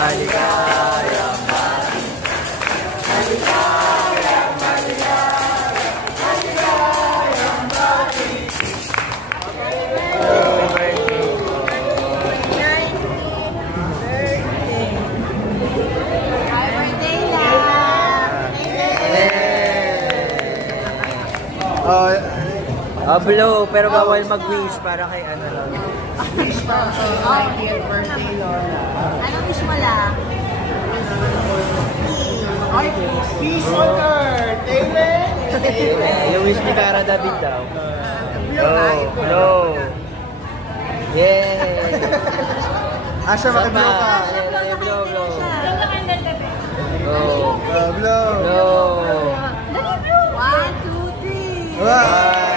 Maligayang bati. Maligayang, maligayang, maligayang bati. Blow, pero bawal mag-wish para kay ano lang. Wish pa sa 90th birthday, Lola. Anong wish mo lang? Ay, peace on earth! Amen! Yung wish ni Cara David daw. Blow. Yay! Asya, makiblow ka. Blow. Blow. Blow. Dali, bro! 1, 2, 3! Wow!